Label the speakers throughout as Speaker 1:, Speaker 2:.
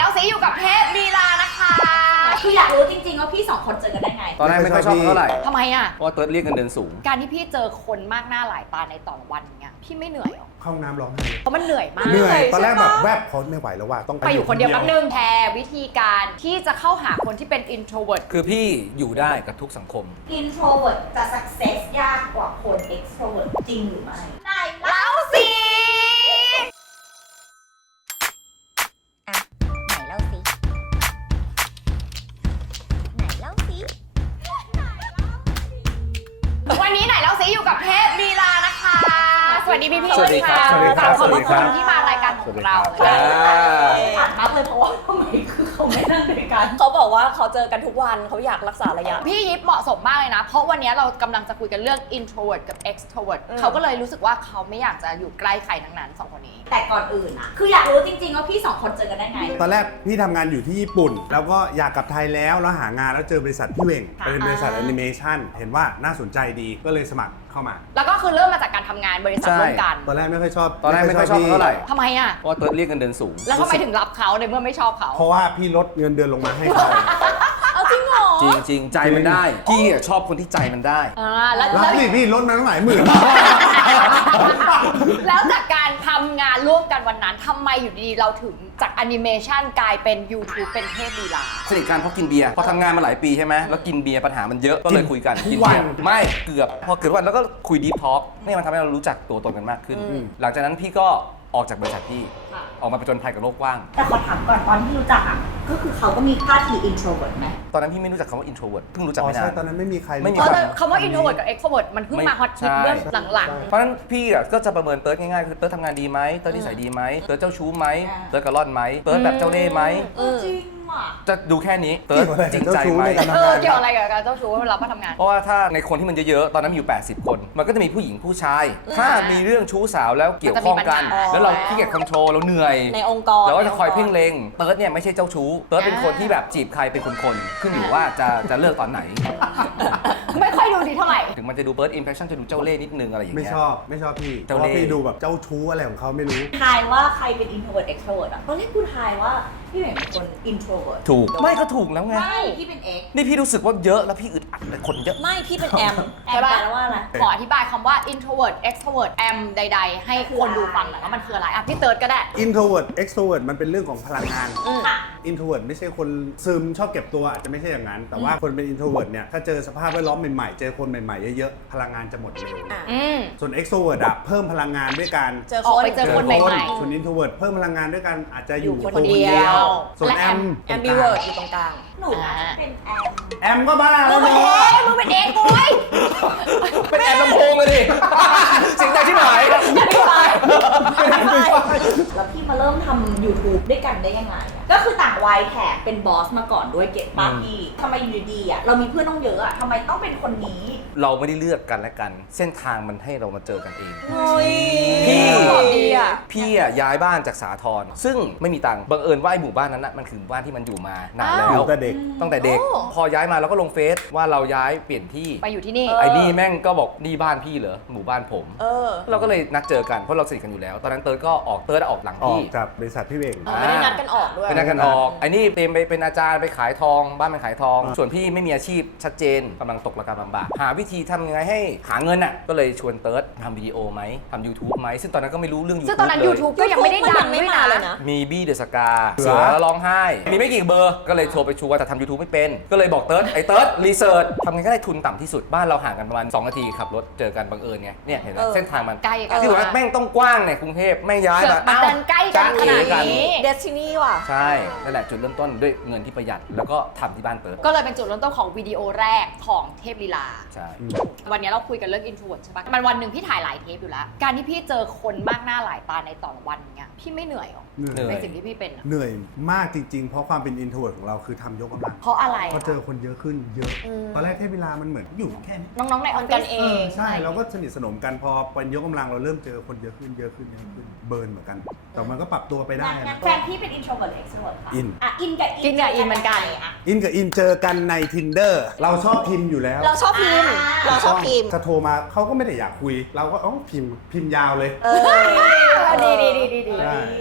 Speaker 1: ซีอยู่กับเทพลีลานะคะ
Speaker 2: คืออยากรู้จริงๆว่าพี่สองคนเจอกันได้ไง
Speaker 3: ตอนแรกไม่ค่อยชอบเท่าไหร่
Speaker 1: ทำไมอ่ะ
Speaker 3: เพราะว่าเติร์ดเรียกเงินเดือนสูง
Speaker 1: การที่พี่เจอคนมากหน้าหลายตาในต่อวันเงี้ยพี่ไม่เหนื่อยหรอ
Speaker 4: เข้าน้ำร้องไห้
Speaker 1: เพราะมันเหนื่อยมาก
Speaker 4: เหนื่อยตอนแรกแบบแวบพอไม่ไหวแล้วว่าต้อง
Speaker 1: ไปอยู่คนเดียวแป๊บนึงแพรวิธีการที่จะเข้าหาคนที่เป็น introvert
Speaker 3: คือพี่อยู่ได้กับทุกสังคม
Speaker 2: introvert จะ success ยากกว่าคน extrovert จริงหรือไม่ไหน
Speaker 1: เล่าสิ
Speaker 2: ไหนเล่าสิไหนเล่าสิ
Speaker 1: วันนี้ไหนเล่าสิอยู่กับเทพลีลานะคะสวัสดีพี่ๆ
Speaker 3: สวัสดีครับ
Speaker 1: ขอบ
Speaker 3: สวัสดีครับ
Speaker 1: คุณที่มารายการของเรา
Speaker 2: อ่านมากเลยเพราะว่าทำไมคือเขาไม่นั่งด้วยกัน
Speaker 5: เขาบอกว่าเขาเจอกันทุกวันเขาอยากรักษาระยะ
Speaker 1: พี่ยิปเหมาะสมมากเลยนะเพราะวันนี้เรากำลังจะคุยกันเรื่อง introvert กับ extrovert เขาก็เลยรู้สึกว่าเขาไม่อยากจะอยู่ใกล้ใครทั้งนั้นสองคนนี้
Speaker 2: แต่ก่อนอื่นอะคืออยากรู้จริงๆว่าพี่สองคนเจอกันได้ไง
Speaker 4: ตอนแรกพี่ทำงานอยู่ที่ญี่ปุ่น แล้วก็อยากกลับไทยแล้วหางานแล้วเจอบริษัทพี่เวงเป็นบริษัทแอนิเมชันเห็นว่าน่าสนใจดีก็เลยสมัครเข้ามา
Speaker 1: แล้วก็คือเริ่มมาจากการทำงานบริษัทร่วมกัน
Speaker 4: ตอนแรกไม่ค่อยชอบ
Speaker 3: ตอนแรกไม่ค่อยชอบเท่าไหร่
Speaker 1: ทำไมอ่ะ
Speaker 3: เพราะว่าเติร์ดเรียกเงินเดือนสูง
Speaker 1: แล้วทำไมถึงรับเขาในเมื่อไม่ชอบเขา
Speaker 4: เพราะว่าพี่ลดเงินเดือนลงมาให้เขา
Speaker 5: เอาจริงเหรอ
Speaker 3: จริงใจมันได้พี่ชอบคนที่ใจมันได้
Speaker 1: แล้ว
Speaker 4: รับสิพี่ลดมาตั้งหลายหมื่น
Speaker 1: แล้วจากการทำงานร่วมกันวันนั้นทำไมอยู่ดีๆเราถึงจากแอนิเมชันกลายเป็น YouTube เป็นเทพลีลา
Speaker 3: สนิทกันเพราะกินเบียร์พอทำงานมาหลายปีใช่ไหมแล้วกินเบียร์ปัญหามันเยอะก็เลยคุยกันกินเบียร์ไม่เกือบพอเกิดวันแล้วก็คุยดีทอล์กนี่มันทำให้เรารู้จักตัวตนกันมากขึ้นหลังจากนั้นพี่ก็ออกจากบริษัทพี่ออกมาผจญภัยกับโลกกว้าง
Speaker 2: แต่ขอถามก่อนตอนที่รู้จักอ่ะก็คือเขาก็มีท่าที introvert ไหม
Speaker 3: ตอนนั้นพี่ไม่รู้จักคำว่า introvert เพิ่งรู้จักไม่นาน
Speaker 4: ใช่ตอนนั้นไม่มีใคร
Speaker 1: เพราะคำว่า introvert กับ extrovert มันเพิ่งมาฮอตฮิตเรื่องหลังๆ
Speaker 3: เพราะฉะนั้นพี่ก็จะประเมินเติร์ดง่ายๆคือเติร์ดทำงานดีไหมเติร์ดนิสัยดีไหมเติร์ดเจ้าชู้ไหมเติร์ดกระล่อนไหมเติร์ดแบบเจ้าเล่ห์ไหม
Speaker 2: จริงว่ะ
Speaker 3: จะดูแค่นี้เติร์ดจริงใจไหม
Speaker 1: เกี่ยวอะไรกับการเจ้าชู้เวลามาทำงาน
Speaker 3: เพราะว่าถ้าในคนที่มันเยอะๆตอนนั้นมีอยู่80คนมันก็จะมีผู้หญิงผู้ชายถ้ามีเรื่องชู้สาวแล้วเกี่ยวข้องกันแล้วเราขี้เกียจคอนโทรลเราเหนื่อย
Speaker 5: ในองค์กร
Speaker 3: แล้วก็จะคอยเพ่งเลงเติร์ดเนี่ยไม่ใช่เจ้าชู้เติร์ดเป็นคนที่แบบจีบใครเป็นคนๆขึ้นอยู่ว่าจะเลือกตอนไหน
Speaker 1: ไม่ค่อยดูดีเท่าไหร่
Speaker 3: ถึงมันจะดู first impression จะดูเจ้าเล่ห์นิดนึงอะไรอย่างเงี้ย
Speaker 4: ไม่ชอบพี่เพราะว่าพี่ดูแบบเจ้าชู้อะไรของเขาไม่รู้
Speaker 2: ทายว่าใครเป็น introvert extrovert อ่ะตอนแรกกูทายว่าพี่เหม่งเป็นคน introvert
Speaker 3: ถูกไม่ก็ถูกแล้วไง
Speaker 2: ไม่พี่เป็น X
Speaker 3: นี่พี่รู้สึกว่าเยอะแล้วพี่อึดอัดเลยคนเยอะ
Speaker 5: ไม่พี่เป็นแอม
Speaker 2: แอมแปลว่าอะไร
Speaker 1: ขออธิบายคำว่า introvert extrovert am ใดๆให้คนดูฟังหน่อยว่ามันคืออะไรอ่ะพี่เติร์ดก็ได้
Speaker 4: introvert extrovert มันเป็นเรื่องของพลังงาน
Speaker 2: ค่ะ
Speaker 4: introvert ไม่ใช่คนซึมชอบเก็บตัวอาจจะไม่ใช่อย่างนั้นแต่ว่าคนเป็น introvert เนี่ยถ้าเจอสภาพแวดล้อมใหม่ๆเจอคนใหม่ๆเยอะๆพลังงานจะหมดเร็วส่วน extrovert อะเพิ่มพลังงานด้วยการ
Speaker 1: ออกไปเจอคนใหม่
Speaker 4: ๆส่วน introvert เพิ่มพลังงานด้วยการอาจจะอยู่
Speaker 1: คนเดียว
Speaker 4: ส่วน
Speaker 5: ambivert อยู่ตรงกลาง
Speaker 2: หนูเป็น
Speaker 4: แอมก็บ้าแล้ว
Speaker 1: มึงเป็นเอกโว้ย
Speaker 3: เป็นแอมลำโพงเลยดิเสียงใจที่ไหน
Speaker 2: แล้วพี่มาเริ่มทำ YouTube ด้วยกันได้ยังไงอะก็คือต่างวัยแถมเป็นบอสมาก่อนด้วยเก็ตป้าพี่ทำไมอยู่ดีๆอ่ะเรามีเพื่อนต้องเยอะอ่ะทำไมต้องเป็นคนนี้
Speaker 3: เราไม่ได้เลือกกันและกันเส้นทางมันให้เรามาเจอกันเอง
Speaker 5: พี่
Speaker 3: พี่ย้ายบ้านจากสาทรซึ่งไม่มีตังค์บังเอิญว่าไอ้หมู่บ้านนั้นมันคือหมู่บ้านที่มันอยู่มานานแล้ว
Speaker 4: ตั้งแต่เด็ก
Speaker 3: พอย้ายมาเราก็ลงเฟซว่าเราย้ายเปลี่ยนที่
Speaker 1: ไปอยู่ที่นี่
Speaker 3: ไอ้นี่แม่งก็บอกนี่บ้านพี่เหรอหมู่บ้านผมเราก็เลยนัดเจอกันเพราะเราสนิทกันอยู่แล้วตอนนั้นเติร์ดออกหลังพี่
Speaker 4: จากบริษัทพี่เวง
Speaker 5: ไม่ได้นัดกันออกด้วย
Speaker 3: ไปนัดกันออกไอ้นี่เต็มไปเป็นอาจารย์ไปขายทองบ้านไปขายทองส่วนพี่ไม่มีอาชีพชัดเจนกำลังตกระกำลำบากหาวิธีทำยังไงให้หาเงินอ่ะก็เลยชวนเติร์ดทำวิดีโอไหมทำ YouTube ไหมซึ่งตอนนั้นก็ไม่รู้เรื่อง YouTube
Speaker 1: ซึ่งตอนนั้น YouTube ก็ยังไม่ได้ดังด้วยนะ
Speaker 3: มีบี้เดอะสกาเสือร้องไห้มีไม่กี่เบอร์ก็เลยโทรไปชวนแต่ทำ YouTube ไม่เป็นก็เลยบอกเติร์ดไอ้เติร์ดรีเสิร์ชทำไงก็ได้ทุนต่ำที่สุดบ้านเราห่างกันประมาณ2 นาทีขับรถเจอกันบังเอิญไงเนี่ยเห็นไหมเส้นทางมัน
Speaker 1: ใกล้กัน
Speaker 3: ที่ว่าแม่งต้องกว้างในกรุงเทพแม่งย้ายแบบ
Speaker 1: มันดันใกล้กันขนาดนี้
Speaker 5: Destiny ว่ะ
Speaker 3: ใช่นั่นแหละจุดเริ่มต้นด้วยเงินที่ประหยัดแล้วก็ทำที่บ้านเติร์ด
Speaker 1: ก็เลยเป็นจุดเริ่มต้นของวิดีโอแรกของเทพลีลา
Speaker 3: ใช่
Speaker 1: วันนี้เราคุยกันเรื่อง introvert ใช่ปะมันวันหนึ่งพี่ถ่ายหลายเทปอยู่แล้วการที่พี่เจอคนมากหน้าหลายตาในต่อวันเงี้ยพี่ไม่เหนื่อยหรอในสิ่งที่พี่เป็น
Speaker 4: เหนื่อยมากจริงๆเพราะความเป็น introvert ของเราคือทำยกกำลัง
Speaker 1: เพราะอะไร
Speaker 4: พอเจอคนเยอะขึ้นเยอะตอนแรกเทพลีลามันเหมือนอยู่แค่นี้
Speaker 1: น้องๆในออฟฟิศเอง
Speaker 4: ใช่เราก็สนิทสนมกันพอเป็นยกกำลังเราเริ่มเจอคนเยอะขึ้นเบิร์นเหมือนกันแต่มันก็ปรับตัวไปได้
Speaker 2: แฟนพี่เป็น introvert extrovert ค่ะ
Speaker 4: อิน
Speaker 2: อินกับ
Speaker 1: อินเหมือนกัน
Speaker 4: อินกับอินเจอกันใน Tinder เราชอบพิมพ์อยู่แล้ว
Speaker 5: เราชอบพิมพ์
Speaker 4: จะโทรมาเขาก็ไม่ได้อยากคุยเราก็พิมพ์ยาวเลย
Speaker 1: ดี
Speaker 4: พิมพ์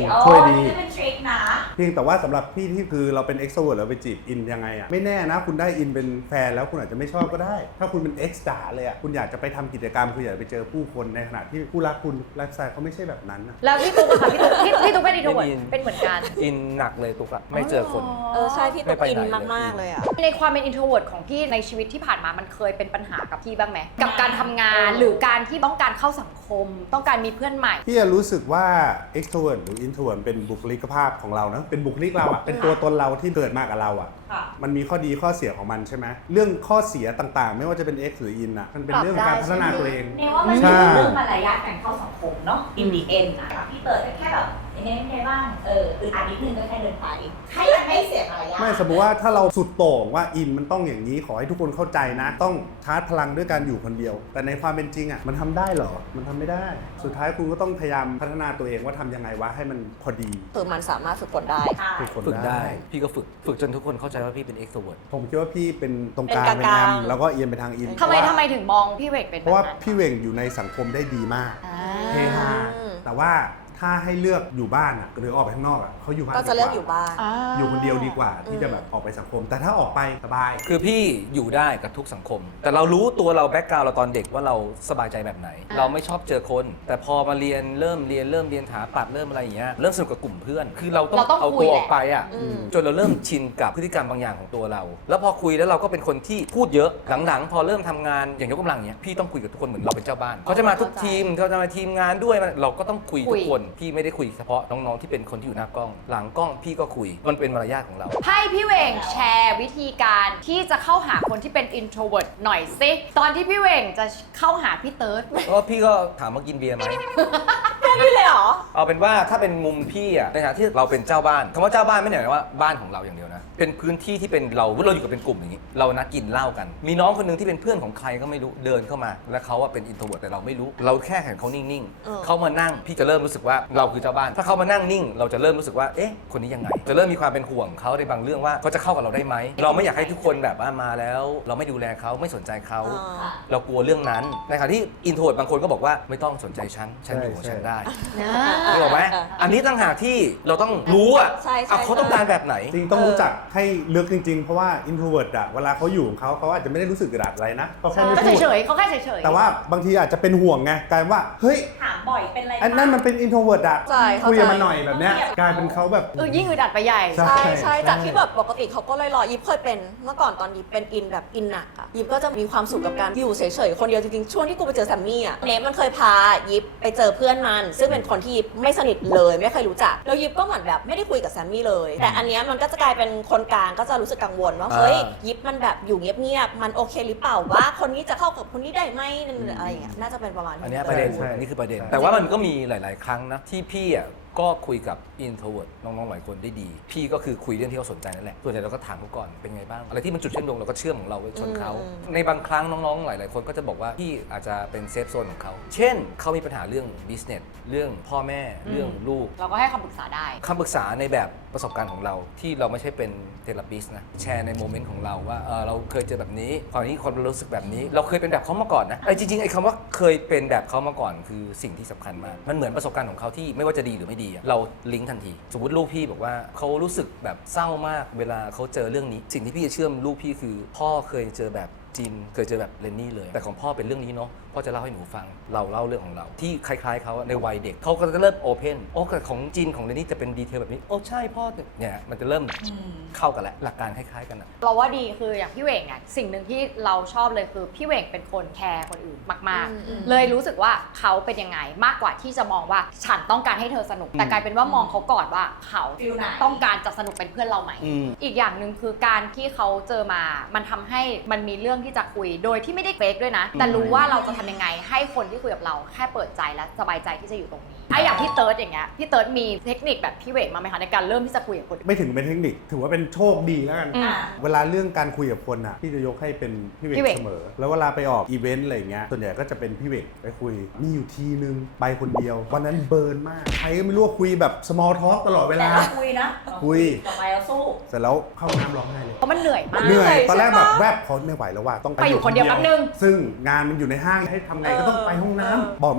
Speaker 4: ช่วยดี
Speaker 2: นี่เป็นทริคนะ
Speaker 4: เพียงแต่ว่าสำหรับพี่ที่คือเราเป็น extrovert แล้วไปจีบอินยังไงอะไม่แน่นะคุณได้อินเป็นแฟนแล้วคุณอาจจะไม่ชอบก็ได้ ถ้าคุณเป็น X จ๋าเลยอะคุณอยากจะไปทำกิจกรรมคุณอยากไปเจอผู้คนในขณะที่ผู้รักคุณไลฟ์สไตล์เขาไม่ใช่แบบนั้นนะ
Speaker 1: แล้วพี่ตุ๊กอะค่ะพี่ตุ๊กเป็นอินโทรเวิร์
Speaker 3: ไม่อิน
Speaker 1: เป็นเหมือนกัน
Speaker 3: อินหนักเลยตุ๊กอะไม่เจอคน
Speaker 5: ใช่พี่ตุ๊ก
Speaker 3: ไม่ไป
Speaker 5: อิน
Speaker 3: ไหนเลย
Speaker 5: มากๆเลยอ่ะ
Speaker 1: ในความเป็นอินโทรเวิร์ของพี่ในชีวิตที่ผ่านมามันเคยเป็นปัญหากับพี่บ้างไหมกับการทำงานหรือการที่ต้องการเข้าสังคม ต้องการมีเพื่อนใหม่
Speaker 4: พี่จะรู้สึกว่า extrovert หรือ introvert เป็นบุคลิกภาพของเรานะเป็นบุคลิกเราอะเป็นตัวตนเราที่เกิดมากับเราอะ
Speaker 2: ค่ะ
Speaker 4: มันมีข้อดีข้อเสียของมันใช่ไหมเรื่องข้อเสียต่างๆ ไม่ว่าจะเป็น X หรือ In อะมันเป็นเรื่องการพัฒนาตัวเอง
Speaker 2: เนี่ยว่ามัน
Speaker 4: ใช่
Speaker 2: เป็นเรื่องมารยาทการเข้าสังคมเนาะ in the end อะพี่เติร์ดก็แค่แบบยังไงบ้างอึดอัดนิดนึงก็แค่เดินไปให้มันไม่เสียมารยาท
Speaker 4: ไม่สมมติว่าถ้าเราสุดโต่งว่าอินมันต้องอย่างนี้ขอให้ทุกคนเข้าใจนะ ต้องชาร์จพลังด้วยการอยู่คนเดียว แต่ในความเป็นจริงอ่ะมันทำได้เหรอมันทำไม่ได้ สุดท้ายคุณก็ต้องพยายามพัฒนาตัวเองว่าทำยังไงวะให้มันพอดี
Speaker 5: คือมันสามารถฝึกฝนได้
Speaker 4: ฝึกคน
Speaker 3: ฝึกได้
Speaker 4: ได้
Speaker 3: พี่ก็ฝึกจนทุกคนเข้าใจว่าพี่เป็น extrovert
Speaker 4: ผมคิดว่าพี่เป็นตรงกลาง
Speaker 5: เป็น
Speaker 4: เป็น
Speaker 5: กลาง
Speaker 4: แอมแล้วก็เอียนไปทางอิน
Speaker 1: ทำไมถึงมองพี่เวกเป็น
Speaker 4: เพ
Speaker 1: แบบ
Speaker 4: ราะว่า
Speaker 1: นั้น
Speaker 4: พี่เวงอยู่ในสังคมได้ดีมาก
Speaker 1: อ่า
Speaker 4: เฮฮาแต่ว่าถ้าให้เลือกอยู่บ้านอ่ะหรือออกไปข้างนอกอ่ะเขาอยู่บ้าน
Speaker 5: ก็จะเลือก
Speaker 4: ดี
Speaker 5: อยู่บ้าน
Speaker 4: อยู่คนเดียวดีกว่าที่จะแบบออกไปสังคม แต่ถ้าออกไปสบาย
Speaker 3: คือพี่อยู่ได้กับทุกสังคม แต่เรารู้ตัวเราแบ็กกราวด์เราตอนเด็กว่าเราสบายใจแบบไหน เราไม่ชอบเจอคน แต่พอมาเริ่มเรียนถาปัดเริ่มอะไรอย่างเงี้ยเริ่มสนุกกับกลุ่มเพื่อน คือเราต้อง
Speaker 1: เราต้อง
Speaker 3: เอา
Speaker 1: คุย
Speaker 3: ตัว
Speaker 1: แห
Speaker 3: อ
Speaker 1: ละ
Speaker 3: อกไปอ่ะจนเราเริ่มชินกับพฤติกรรมบางอย่างของตัวเรา แล้วพอคุยแล้วเราก็เป็นคนที่พูดเยอะหลังๆ พอเริ่มทำงานอย่างยกกำลังเนี้ยพี่ต้องคุยกับทุกคนเหมือนเราเป็นเจ้าบ้านเขาจะมาทุกทีมเขาจะมาทีมงานด้วยเราก็ต้องคุยทุกคนพี่ไม่ได้คุยเฉพาะน้องๆที่เป็นคนที่อยู่หน้ากล้อง หลังกล้องพี่ก็คุยมันเป็นมารยาทของเรา
Speaker 1: ให้พี่เวงแชร์วิธีการที่จะเข้าหาคนที่เป็น introvert หน่อยสิตอนที่พี่เวงจะเข้าหาพี่เติร์ด
Speaker 3: ก็พี่ก็ถามว่ากินเบียร์ไหม
Speaker 5: นี่เลยเหรอ
Speaker 3: เอาเป็นว่าถ้าเป็นมุมพี่อะในฐานะที่เราเป็นเจ้าบ้านคำว่าเจ้าบ้านไม่ได้หมายว่าบ้านของเราอย่างเดียวนะเป็นพื้นที่ที่เป็นเราอยู่กับเป็นกลุ่มอย่างนี้เรานัดกินเหล้ากัน มีน้องคนหนึงที่เป็นเพื่อนของใครก็ไม่รู้เดินเข้ามา แล้วเขาว่าเป็นอินโทรเวิร์ตแต่เราไม่รู้เราแค่เห็นเขานิ่ง
Speaker 5: เออ
Speaker 3: ๆเขามานั่งพี่จะเริ่มรู้สึกว่าเราคือเจ้าบ้าน ถ้าเขามานั่งนิ่ง เราจะเริ่มรู้สึกว่าเอ๊ะคนนี้ยังไง จะเริ่มมีความเป็นห่วงเขาในบางเรื่องว่าเขาจะเข้ากับเราได้ไหมเราไม่อยากให้ทุกคนแบบว่ามาแล้ว เราไม่ดูแลเขาไม่สนใจเขา เรากลัวเรื่องนั้นในขณะที่อินโทรเวิร์ตบางคนก็บอกว่าไม่ต้องสนใจฉันอยู่ของฉันได้ นึกออกไหมอันนี้ต่างหากที่เราต้องรู้อ่ะ
Speaker 5: ใช่
Speaker 3: เขาต้องการแบบไหน
Speaker 4: จริงต้องรู้จักให้ลึกจริงๆ เพราะว่า introvert อะเวลาเขาอยู่ของเขาอาจจะไม่ได้รู้สึกกระดาษอะไรนะเขาแค่ไม่
Speaker 1: ก็
Speaker 4: พูด
Speaker 1: เฉยๆเขาแค่เฉยๆ
Speaker 4: แต่ว่าบางทีอาจจะเป็นห่วงไงกลายว่าเฮ้ย
Speaker 2: ถามบ่อยเป็นไร
Speaker 4: อันนั้นมันเป็น introvert อะ
Speaker 5: ใช่เข้าใจ
Speaker 4: คุยกับมันหน่อยแบบเนี้ยกลายเป็นเขาแบบ
Speaker 1: ยิ่งอึดอัดไปใหญ่
Speaker 4: ใช่
Speaker 5: ใช่จากที่แบบปกติเขาก็ลอยๆยิบเคยเป็นเมื่อก่อนตอนยิบเป็นอินแบบอินหนักอะยิบก็จะมีความสุขกับการอยู่เฉยๆคนเดียวจริงๆช่วงที่กูไปเจอแซมมี่อะเนฟมันเคยพายิบไปเจอเพื่อนมันซึ่งเป็นคนที่ยิบไม่สนิทเลยไม่เคยรู้จักแล้วยิบก็เหมือนแบบไม่ได้คุยกับแซมมี่เลย แต่อันเนี้ยมันก็จะกลายเป็นคนกลางก็จะรู้สึกกังวลว่าเฮ้ยยิบมันแบบอยู่เงียบๆมันโอเคหรือเปล่าว่าคนนี้จะเข้ากับคนนี้ได้ไหมอะไรอย่างเงี้ยน่าจะเป็นประมาณนี้
Speaker 3: อันเนี้ยประเด็น
Speaker 4: ใช่
Speaker 3: อันนี้คือประเด็น แต่ว่ามันก็มีหลาย ๆ ครั้งนะที่พี่อ่ะก็คุยกับ introvert น้อง ๆ หลายคนได้ดี พี่ก็คือคุยเรื่องที่เขาสนใจนั่นแหละส่วนใหญ่เราก็ถามเขาก่อนเป็นไงบ้างอะไรที่มันจุดเชื่อมโยงเราก็เชื่อมของเราไว้ชนเขาในบางครั้งน้อง ๆ หลาย ๆ คนก็จะบอกว่าพี่อาจจะเป็นเซฟโซนของเขาเช่นเขามีปัญหาเรื่อง business เรื่องพ่อแม่เรื่องลูก
Speaker 1: เราก็ให้คำปรึกษาได้
Speaker 3: คำปรึกษาในแบบประสบการณ์ของเราที่เราไม่ใช่เป็นเทเลปิสนะแชร์ในโมเมนต์ของเราว่าเราเคยเจอแบบนี้ความนี้ความรู้สึกแบบนี้ เราเคยเป็นแบบเขามาก่อนนะจริงๆไอ้คำว่าเคยเป็นแบบเขามาก่อนคือสิ่งที่สำคัญมากมันเหมือนประสบการณ์ของเขาที่ไม่ว่าจะดีหรือไม่ดีอะเราลิงก์ทันที สมมติลูกพี่บอกว่าเขารู้สึกแบบเศร้ามากเวลาเขาเจอเรื่องนี้สิ่งที่พี่จะเชื่อมลูกพี่คือพ่อเคยเจอแบบจินเคยเจอแบบเรนนี่เลยแต่ของพ่อเป็นเรื่องนี้เนาะพ่อจะเล่าให้หนูฟังเราเล่าเรื่องของเราที่คล้ายๆเขาในวัยเด็กเขาก็จะเริ่มโอเพนโอ้แต่ของจินของเรนนี่จะเป็นดีเทลแบบนี้โอ้ใช่พ่อเนี่ยมันจะเริ่มเข้ากันแล้วหลักการคล้ายๆกันนะ
Speaker 1: เราว่าดีคืออย่างพี่เวงเนี่ยสิ่งหนึ่งที่เราชอบเลยคือพี่เวงเป็นคนแคร์คนอื่นมากๆ เลยรู้สึกว่าเขาเป็นยังไงมากกว่าที่จะมองว่าฉันต้องการให้เธอสนุก แต่กลายเป็นว่ามองเขาก่อนว่าเขา
Speaker 2: ฟิลไหน
Speaker 1: ต้องการจะสนุกเป็นเพื่อนเราไหม อีกอย่างหนึ่งคือการที่เขาเจอมามันทำให้มันมีเรื่องที่จะคุยโดยที่ไม่ได้เฟกด้วยนะ แต่รู้ว่าเราจะทำยังไงให้คนที่คุยกับเราแค่เปิดใจและสบายใจที่จะอยู่ตรงนี้ไอ้อย่างพี่เติร์ดอย่างเงี้ยพี่เติร์ดมีเทคนิคแบบพี่เวงมาไหมคะในการเริ่มที่จะคุยกับคนอื่น
Speaker 4: ไม่ถึงเป็นเทคนิคถือว่าเป็นโชคดีแล้วกัน
Speaker 1: อืม
Speaker 4: เวลาเรื่องการคุยกับคนอ่ะพี่จะยกให้เป็นพี่เวก
Speaker 1: พี่เวก
Speaker 4: เสมอ แล้วเวลาไปออกอีเวนต์อะไรอย่างเงี้ยส่วนใหญ่ก็จะเป็นพี่เวกไปคุยมีอยู่ทีนึงไปคนเดียว วันนั้นเบิร์นมากใครก็ไม่รู้ว่าคุยแบบ small talk ตลอดเว
Speaker 2: แต่
Speaker 4: ลา
Speaker 2: เราคุยนะ
Speaker 4: คุย
Speaker 2: ต่อไปเราสู้
Speaker 4: เสร็จแล้วเข้าน้ำร้องไห้เลย
Speaker 1: เพราะมันเหนื่อยมาก
Speaker 4: เหนื่อย
Speaker 5: ใช่
Speaker 4: ตอนแรกแบบ
Speaker 5: ใช่ปะ
Speaker 4: แวบพอไม่ไหวแล้วว่าต้อง
Speaker 1: ไปอยู่คนเดียวแป๊บนึง
Speaker 4: ซึ่งงานมันอยู่ในห้างให้ทำไงก็ต้องไปห้องน้ำบอกเมีย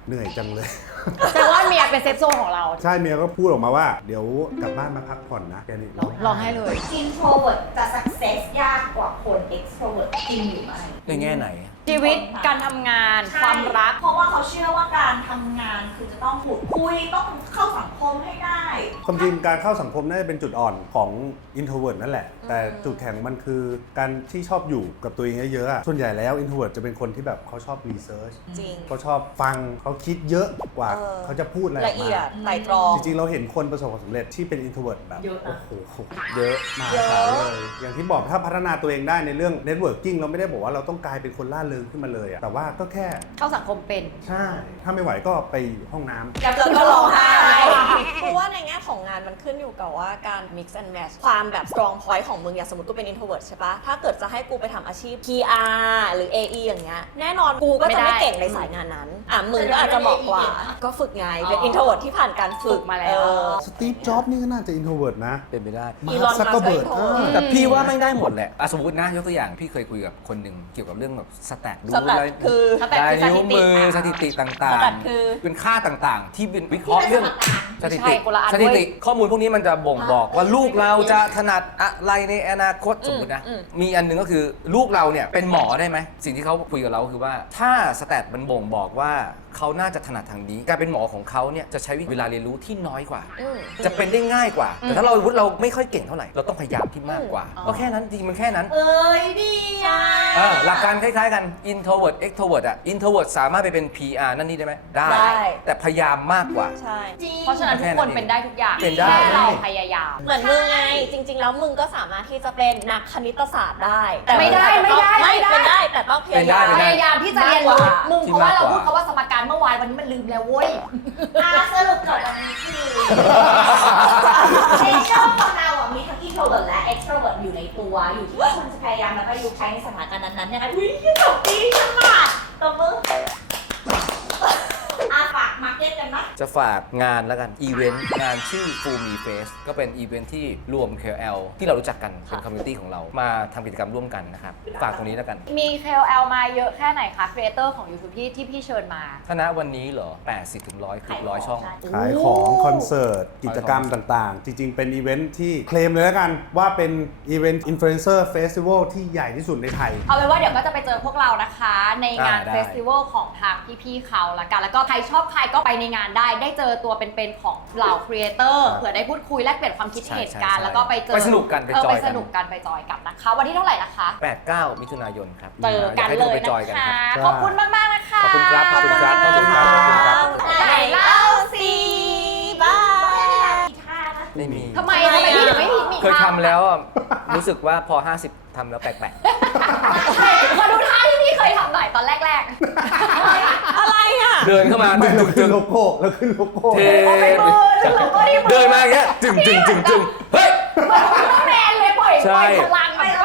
Speaker 4: เหนื่อยจังเลย
Speaker 1: แต่ว่าเมียเป็นเซฟโซนของเรา
Speaker 4: ใช่เมียก็พูดออกมาว่าเดี๋ยวกลับบ้านมาพักผ่อนนะแค่นี้
Speaker 1: ลองให้เลย
Speaker 2: introvert จะ success ยากกว่าคน extrovert จริงหรือไม่
Speaker 3: ในแง่ไหน
Speaker 1: ชีวิตการทำงานความรัก
Speaker 2: เพราะว่าเขาเชื่อว่าการทำงานคือจะต้องพูดคุยต้องเข้าสังคมให้ได้
Speaker 4: ความจริงการเข้าสังคมน่าจะเป็นจุดอ่อนของ introvert นั่นแหละ แต่จุดแข็งมันคือการที่ชอบอยู่กับตัวเองเยอะๆอะส่วนใหญ่แล้ว introvert จะเป็นคนที่แบบเขาชอบ research
Speaker 5: จริง
Speaker 4: เขาชอบฟังเขาคิดเยอะกว่า
Speaker 5: เออ
Speaker 4: เขาจะพูดอะไรอ
Speaker 5: ละ
Speaker 4: อก
Speaker 5: เอีย
Speaker 4: มา
Speaker 5: ดไตร่ตรอง
Speaker 4: จริงๆ เราเห็นคนประสบความสำเร็จที่เป็น introvert แบบ
Speaker 2: เยอะนะ
Speaker 4: โอ้โหเยอะมากเลยอย่างที่บอกถ้าพัฒนาตัวเองได้ในเรื่อง networking เราไม่ได้บอกว่าเราต้องกลายเป็นคนล่าเริงขึ้นมาเลยอะแต่ว่าก็แค่
Speaker 1: เข้าสังคมเป็น
Speaker 4: ใช่ ถ้าไม่ไหวก็ไปห้องน้ำ
Speaker 2: แล้ว
Speaker 5: แล้วก็
Speaker 2: ก็
Speaker 5: ร้
Speaker 2: ร้
Speaker 5: อ
Speaker 2: อง ง
Speaker 5: ไห้
Speaker 2: ไห้
Speaker 5: เพราะว่าในแง่ของงานมันขึ้นอยู่กับว่าการ mix and match ความแบบ strong point ของมึงอย่างสมมติกูเป็น introvert ใช่ปะถ้าเกิดจะให้กูไปทำอาชีพ PR หรือ AE อย่างเงี้ยแน่นอนกูก็จะไม่เก่งในสายงานนั้นมึงก็อาจจะเหมาะกว่า ก็ฝึกไงเป็น introvert ที่ผ่านการฝึก
Speaker 1: มาแล้ว
Speaker 4: สตีฟ จ็อบส์นี่ก็น่าจะ introvert นะ
Speaker 3: เป็นไปได้
Speaker 4: มา
Speaker 5: อี
Speaker 4: ร์
Speaker 5: ล
Speaker 4: ค
Speaker 5: อน
Speaker 4: ซักเกอร์เบิร์ด
Speaker 5: มัสก์ก็ introvert
Speaker 3: แต่พี่ว่าไม่ได้หมดแหละสมมตินะยกตัวอย่างพี่เคยคุยกับคนหนึ่งเกี่ยวกับเรื่องแบบสแตทดู
Speaker 5: สแตท
Speaker 3: อะไร
Speaker 5: คือ
Speaker 1: สแตท
Speaker 3: ลาย
Speaker 1: คือ
Speaker 3: นิ้วมือส
Speaker 1: สถิ
Speaker 3: ถิ
Speaker 1: ติ
Speaker 3: ติต่าง
Speaker 5: สแตทคือ
Speaker 3: ๆ เป็นค่าต่างๆ ที่เป็นวิเคราะห์เรื่องสถิ
Speaker 1: ใช่
Speaker 3: ติ
Speaker 1: คนละอัน
Speaker 3: สถิติ
Speaker 1: เว้ย
Speaker 3: ข้อมูลพวกนี้มันจะบ่งบอกว่าลูกเราจะถนัดอะไรในอนาคตสมมตินะ มีอันหนึงก็คือลูกเราเนี่ยเป็นหมอได้ไหมสิ่งที่เขาคุยกับเราก็คือว่า ถ้าสแตทมันบ่งบอกว่าเขาน่าจะถนัดทางนี้การเป็นหมอของเขาเนี่ยจะใช้เวลาเรียนรู้ที่น้อยกว่า จะเป็นได้ง่ายกว่า แต่ถ้าเราวุฒิเราไม่ค่อยเก่งเท่าไหร่เราต้องพยายามที่มากกว่าก็แค่นั้นจริงมันแค่นั้น
Speaker 2: เอ้ยดีอ่ะ
Speaker 3: หลักการคล้ายๆกัน introvert extrovert introvert สามารถไปเป็น PR นั่นนี่ได้ไหมได้
Speaker 5: ได้
Speaker 3: แต่พยายามมากกว่า
Speaker 5: ใช่
Speaker 2: จริง
Speaker 1: เพราะฉะนั้นทุกคนเป็นได้ทุกอย่าง
Speaker 3: เป็นได้
Speaker 1: แค่เราพยายาม
Speaker 5: เหมือนมึงไง จริง ๆ แล้วมึงก็สามารถที่จะเป็นนักคณิตศาสตร์ได้ แต่
Speaker 1: ไม่ได้
Speaker 5: เป็นได้ แต่ต้องพยายาม
Speaker 1: พยายามที่จะเรียนรู้
Speaker 5: มากกว่า
Speaker 1: มึงเพราะว่าเราพูดคำว่าสมการเมื่อวานวันนี้มันลืมแล้วเว้ย
Speaker 2: สรุปจบวันนี้คือในช่วงของเรามีทั้ง introvert และ extrovert อยู่ในตัว อยู่ที่ว่าคุณจะพยายามแล้วก็อยู่ใช้ในสถานการณ์นั้นๆยังไงอุ้ยจบดีฉลาดตบมือฝากมาร์เก็ตกันนะ
Speaker 3: จะฝากงานแล้วกันอีเวนต์งานชื่อ Full Me Face ก็เป็นอีเวนต์ที่รวม KOL ที่เรารู้จักกันเป็นคอมมูนิตี้ของเรามาทำกิจกรรมร่วมกันนะครับ ฝากตรงนี้แล้วกัน
Speaker 1: มี KOL มาเยอะแค่ไหนคะครีเอเตอร์ของ YouTube ที่พี่เชิญมา
Speaker 3: คณะวันนี้เหรอ 80 ถึง 100 เกือบ100 ช่อง
Speaker 4: ขายของคอนเสิร์ตกิจกรรมต่างๆ จริงๆ เป็นอีเวนท์ที่เคลมเลยแล้วกันว่าเป็นอีเวนต์อินฟลูเอนเซอร์เฟสติวัลที่ใหญ่ที่สุดในไทย
Speaker 1: เอาเป็นว่าเดี๋ยวก็จะไปเจอพวกเรานะคะ ในงาน
Speaker 3: ได้
Speaker 1: เฟสติวัลของทางพี่ๆเขาละกัน แล้วก็ใครชอบใครก็ไปในงานได้เจอตัวเป็นๆของเหล่าครีเอเตอร์เผื่อได้พูดคุยแลกเปลี่ยนความคิดเห็นกัน แล้วก็ไปเจอ
Speaker 3: ไปสนุกกันไปจอย
Speaker 1: ไป
Speaker 3: กัน
Speaker 1: สนุกกันไปจอยกันนะคะ วันที่เท่าไหร่นะคะ
Speaker 3: 8-9 มิถุนายนครับ
Speaker 1: เจอกัน
Speaker 3: ให้
Speaker 1: เล
Speaker 3: ทุ
Speaker 1: ย
Speaker 3: ไปจอย
Speaker 1: นะ
Speaker 3: กัน
Speaker 1: คะ
Speaker 3: ครับ
Speaker 1: ขอบคุณมากๆนะคะ
Speaker 3: ขอบคุณครับขอบคุณครับขอบคุณครับขอบคุณครับ
Speaker 1: ไหนเล่าสิ
Speaker 5: บาย
Speaker 3: ไม่มี
Speaker 1: ทำไมพี่ถึงไม่มี
Speaker 3: เคยทำแล้วอะรู้สึกว่าพอ 50ทำแล้วแปลก
Speaker 1: มาดูท่าที่พี่เคยทำหน่อยตอนแรก
Speaker 5: อะไรอ่ะ
Speaker 3: ๆ เดินเข้ามา
Speaker 4: ไม่เรา
Speaker 3: จึ
Speaker 4: ขึ้น
Speaker 3: ง
Speaker 4: โลโก้เราขึ้นโลโก้
Speaker 3: เท
Speaker 1: ๆเอาไปมือถึงโลโก้ที่มือ
Speaker 3: เดินมาอย่างเงี้ยจึงเฮ้ย
Speaker 1: เหมือนอุลตร้าแมนเลยปล่อย
Speaker 3: ใช่
Speaker 1: พลังไป